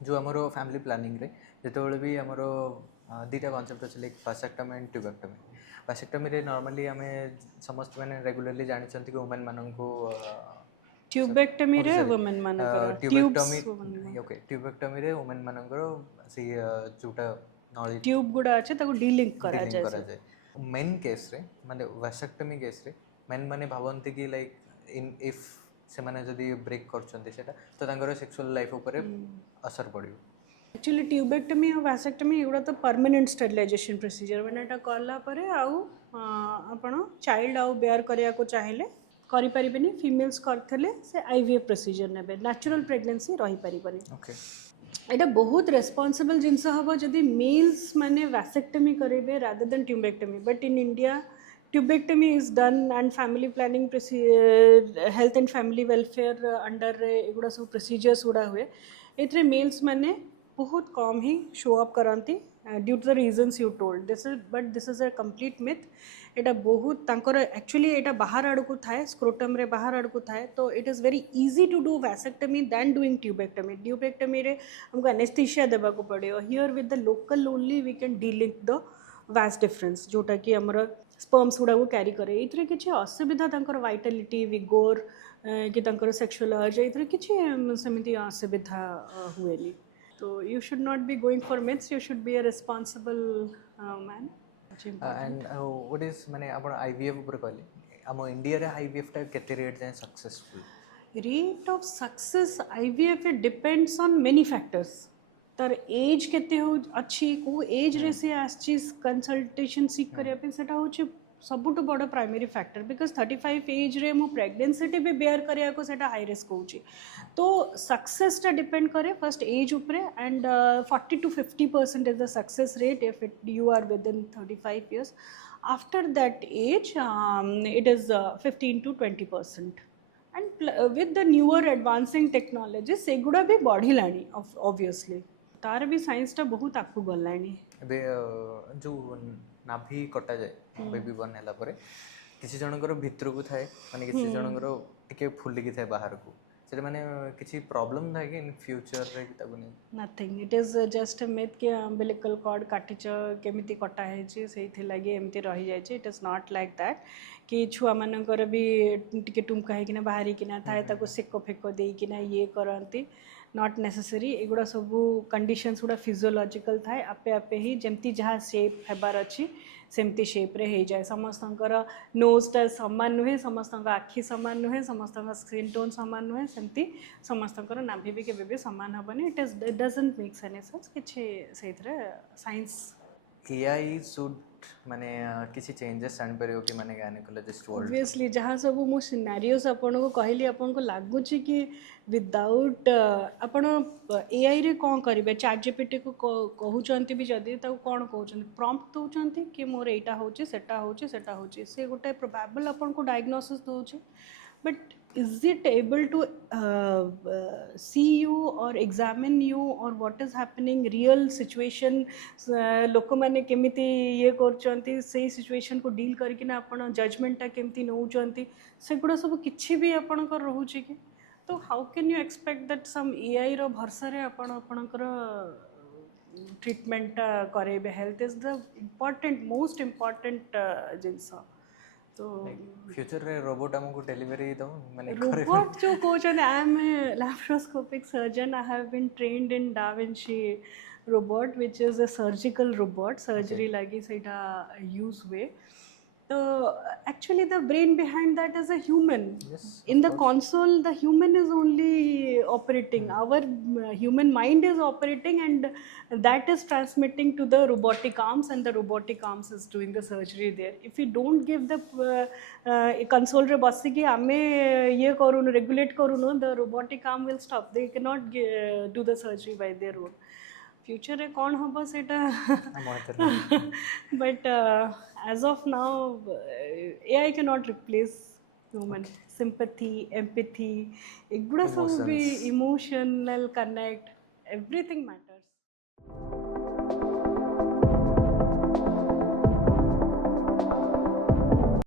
जो आमर family planning रे जिते भी आमर दुटा कनसेप्ट अच्छे like vasectomy and tubectomy. Vasectomy रे नॉर्मली आम समस्त मैंने रेगुलरली जानते कि वुमेन मानू ट्यूबेक्टमी रे वुमेन मानकर ट्यूब्स ट्यूबेक्टमी ओके ट्यूबेक्टमी रे वुमेन मानकर से जोटा नली ट्यूब गुड़ा अच्छे ताको डीलिंक करा डिलिंग जाए करा जाए। मेन केस रे माने वासेक्टमी केस रे मेन माने भावंती कि लाइक इन इफ से माने जदी ब्रेक करछन्ते सेटा तो तांकर सेक्सुअल लाइफ ऊपर असर पड़ियो। एक्चुअली ट्यूबेक्टमी और वासेक्टमी एगुड़ा तो परमानेंट स्टेरिलाइजेशन प्रोसीजर मैंने एटा कला परे आउ आपण चाइल्ड आउ बेयर करिया को चाहिले करि परिबेनी फीमेल्स करथले से आईवीएफ प्रोसीजर नेबे नेचुरल प्रेगनेंसी रही परिबनी। ओके एटा बहुत रेस्पॉन्सिबल जिनस हम जदि मेल्स माने वैसेक्टमी करेंगे rather than tubectomy but in India tubectomy is done and family planning health and family welfare under एगुड़ा सब प्रोसीजर्स गुड़ा हुए ए मेल्स माने बहुत कम ही शो अप करती due to the reasons you told this is a complete myth एटा बहुत तांकर एक्चुअली एटा बाहर आड़कू थाए स्क्रोटम रे बाहर आड़कू थाए तो it is very easy to do vasectomy than doing tubectomy. Tubectomy रे हमको एनेस्थीसिया देबा को पड़ो here with the local only we can delink the vast difference जोटा कि हमर स्पर्म्स गुड़ा को कैरी करे ये किसी असुविधा तांकर वाइटालिटी विगोर कि तांकर सेक्सुअल अर्ज ये किसी सेमती असुविधा हुएनी। तो you should not be going for myths you should be a responsible man. And what is माने आपण आईवीएफ ऊपर कहले हम इंडिया रे आईवीएफ टा केते रेट जाय successful rate of success IVF depends on many factors तार एज केते हो अच्छी को एज रे से आछि कंसल्टेशन सीख करिया पे सेटा होछि सबुठ बड़ प्राइमरी फैक्टर बिकॉज 35 एज रे मो प्रेगनेंसी भी बेयर करिया को सेटा हाई रिस्क होछि। तो सक्सेस टा डिपेंड करे फर्स्ट एज ऊपर and 40 to 50% is the success rate if you are within 35 years। After that age it is 15 to 20%। And with the newer advancing technology सेगुड़ा भी बढ़िलानी ऑब्वियसली तार भी साइंस टा बहुत आगू गलानी। एबे जो नाभि कटा जाए बेबी बर्न हैला परे किसी जनकर भितर को थाए माने किसी जनकर टिके फुलिकी थाए बाहर को से माने किसी प्रॉब्लम था कि इन फ्यूचर रे ताको नहीं nothing it is just myth के अम्बिलिकल कॉर्ड काटिच केमिति कटा है से लगे एमती रही जाए it is not like that कि छुआ मानकर भी टिके टुमका होकिना बाहरी किना थाए ताको सेक फेक देकिना ये करती नॉट नेसेसरी एगुड़ा सब कंडीशंस गुड़ा फिजियोलॉजिकल थाए आपे आपे ही जमती जहाँ शेप हेबार अच्छी सेमती शेप रे हो जाए समस्तंकर नोजटा सामान नुहे समस्त आखि सामान नुहे समस्त स्किन टोन सामान नुहे सेमती समस्तंकर नाभि भी केबे भी सामान हेबनी it doesn't make any sense किछि सेथरे साइंस एआई शुड माने किसी चेंजेस आन परियो कि माने गायनेकोलॉजिस्ट वर्ल्ड ऑब्वियसली जहाँ सब मु सिनारियोस आपन को कहली आपन को लागुच कि विदाउट आपन एआई रे कौन करेंगे चैट जीपीटी को कहउचंती भी जदी ता कौन कहउचंती प्रॉम्प्ट दउचंती कि मोर एटा होची सेटा होची से गोटे प्रोबेबल आपन को डायग्नोसिस दउची but is it able to see you or examine you or what is happening real situation लोक मैंने केमिति ये करचंती से सिचुएशन को डील करके ना अपन जजमेंट टा केमिति नउचंती सेगुड़ा सब किछि भी अपन कर रहउची कि तो how can you expect that some AI रो भरसा रे अपन आपनकर ट्रीटमेंट करेबे health is the important most important things. तो फ्यूचर रे रोबोट हमको डिलीवरी दो माने रोबोट जो कहते I am a laparoscopic surgeon I have been trained in da Vinci robot which is a surgical robot surgery लगी सेटा यूज हुए तो actually the brain behind that is a human in the console the human is only operating our human mind is operating and that is transmitting to the robotic arms and the robotic arms is doing the surgery there if we don't give the console re basi ki ame ye karunu regulate karunu the robotic arm will stop they cannot do the surgery by their own future रे कौन हम सेटा but as of now AI cannot replace human sympathy empathy एगुड़ा सब भी emotional connect everything matters।